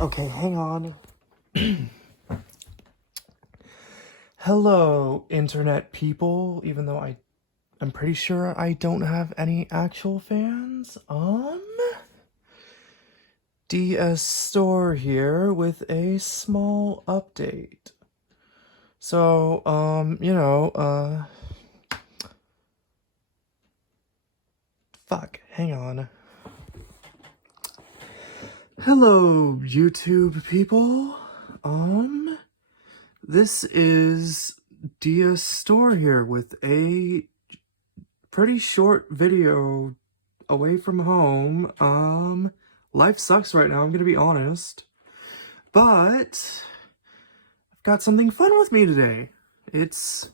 Okay, hang on. Hello, internet people, even though I'm pretty sure I don't have any actual fans. DS Store here with a small update. So, fuck, hang on. Hello, YouTube people. This is DS Store here with a pretty short video away from home. Life sucks right now, I'm gonna be honest. But I've got something fun with me today. It's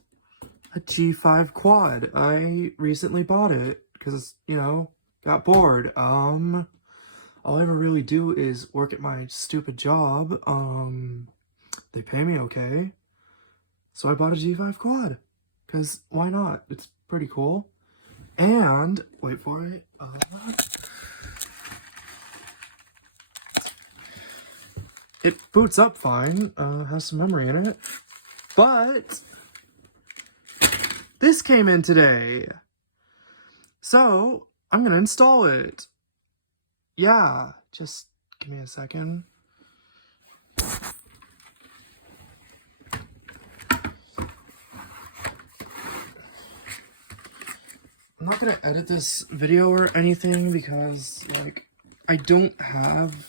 a G5 quad. I recently bought it because, got bored. All I ever really do is work at my stupid job. They pay me okay. So I bought a G5 quad. Because why not? It's pretty cool. And, wait for it. It boots up fine. Has some memory in it. But this came in today. So I'm going to install it. Yeah, just give me a second. I'm not gonna edit this video or anything because, I don't have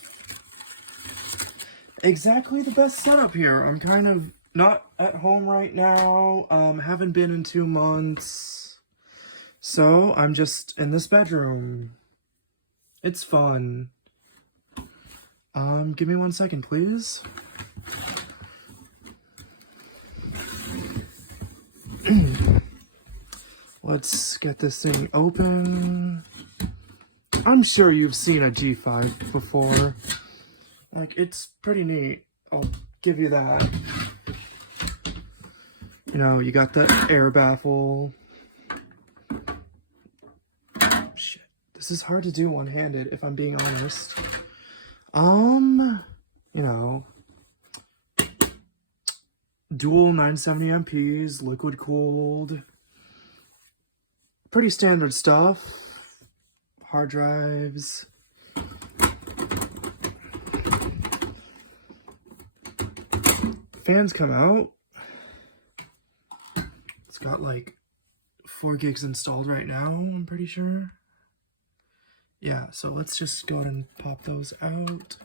exactly the best setup here. I'm kind of not at home right now, haven't been in 2 months, so I'm just in this bedroom. It's fun. Give me 1 second, please. Let's get this thing open. I'm sure you've seen a G5 before. It's pretty neat. I'll give you that. You got the air baffle. Shit. This is hard to do one-handed, if I'm being honest. Dual 970 MPs, liquid cooled. Pretty standard stuff. Hard drives. Fans come out. It's got 4 gigs installed right now, I'm pretty sure. Yeah, so let's just go ahead and pop those out.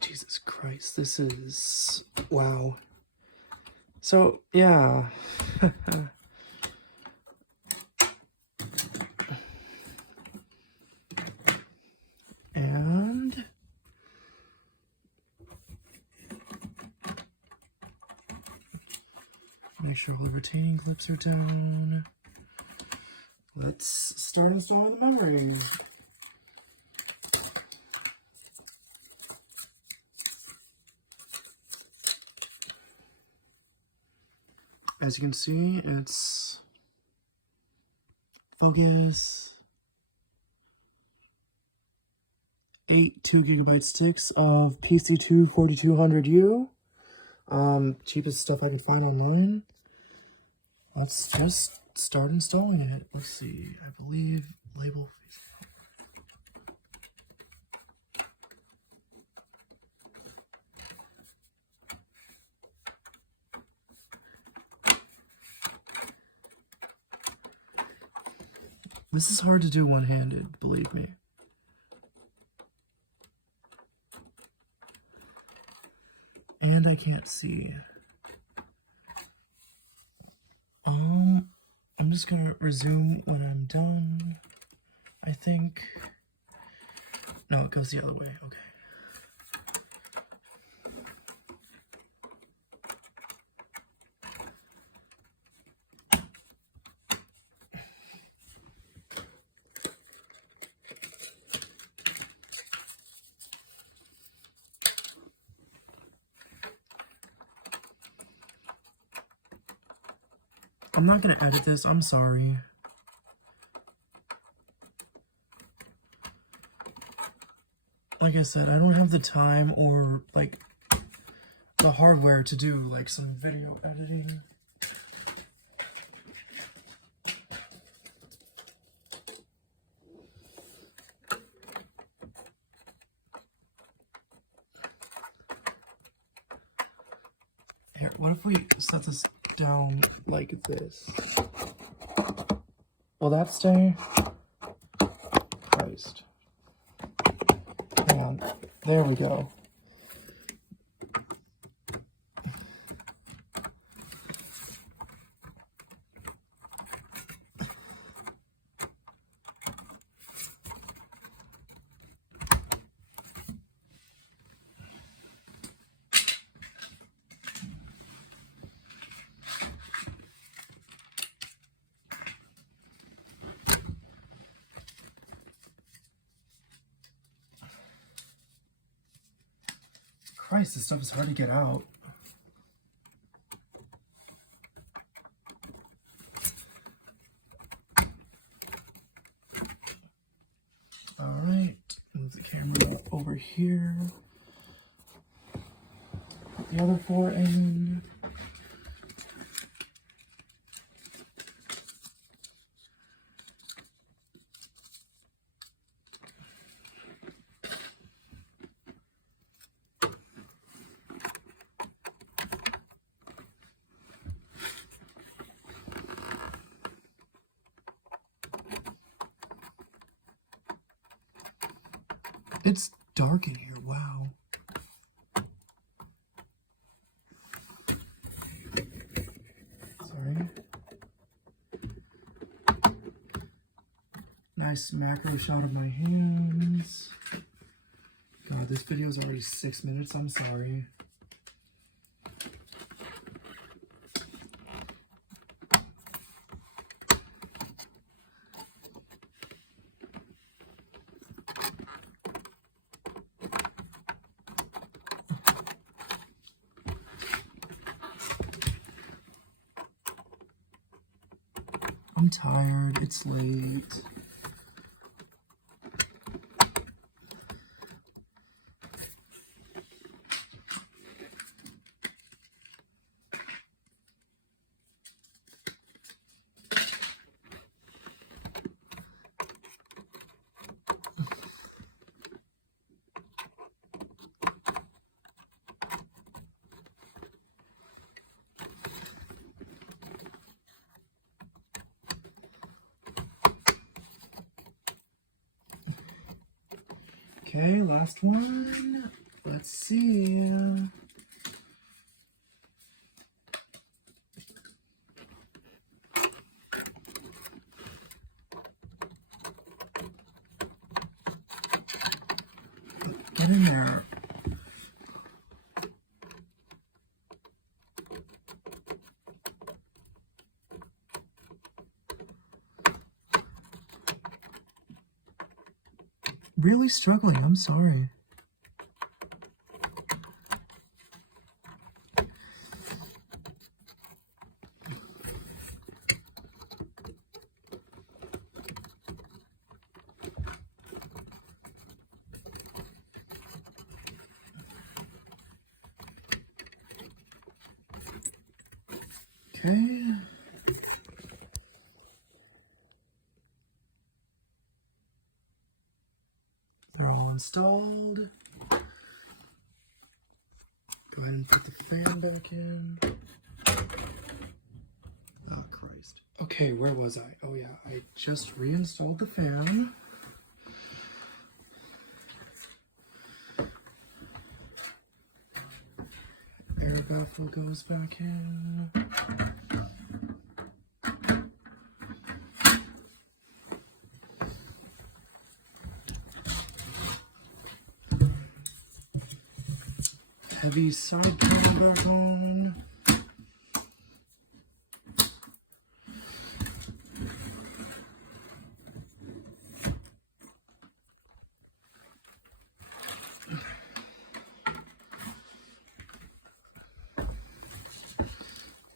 Jesus Christ, this is... wow. So, yeah. And... make sure all the retaining clips are down. Let's start installing the memory. As you can see, it's focus 8 2GB sticks of PC2 4200U. Cheapest stuff I could find online. Let's just start installing it. Let's see, I believe label. This is hard to do one-handed, believe me. And I can't see. I'm just gonna resume when I'm done, I think. No, it goes the other way, okay. I'm not gonna edit this, I'm sorry. Like I said, I don't have the time or, like, the hardware to do, like, some video editing. Here, what if we set this down like this? Will that stay? Christ. Hang on. There we go. Christ, this stuff is hard to get out. Alright, move the camera over here. Put the other 4 in. It's dark in here, wow. Sorry. Nice macro shot of my hands. God, this video is already 6 minutes, I'm sorry. I'm tired, it's late. Okay, last one. Let's see. Get in there. Really struggling, I'm sorry. Okay. They're all installed. Go ahead and put the fan back in. Oh, Christ. Okay, where was I? Oh yeah, I just reinstalled the fan. Air baffle goes back in. Heavy side panel back on.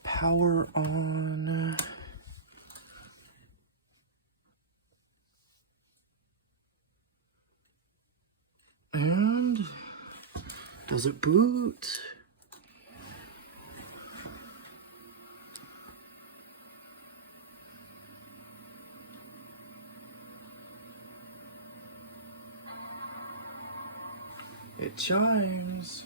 Power on. Does it boot? It chimes.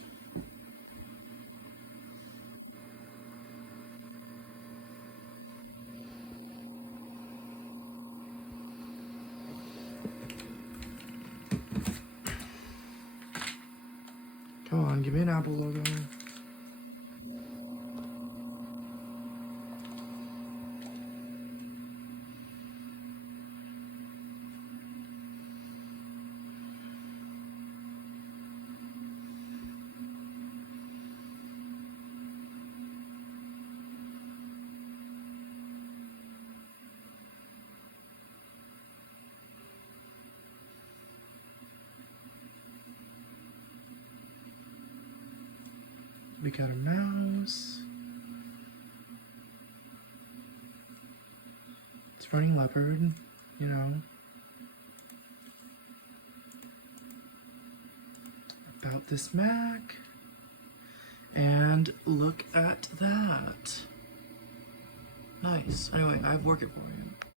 Come on, give me an Apple logo. We got a mouse. It's running Leopard, you know. About this Mac. And look at that. Nice. Anyway, I have work it for you.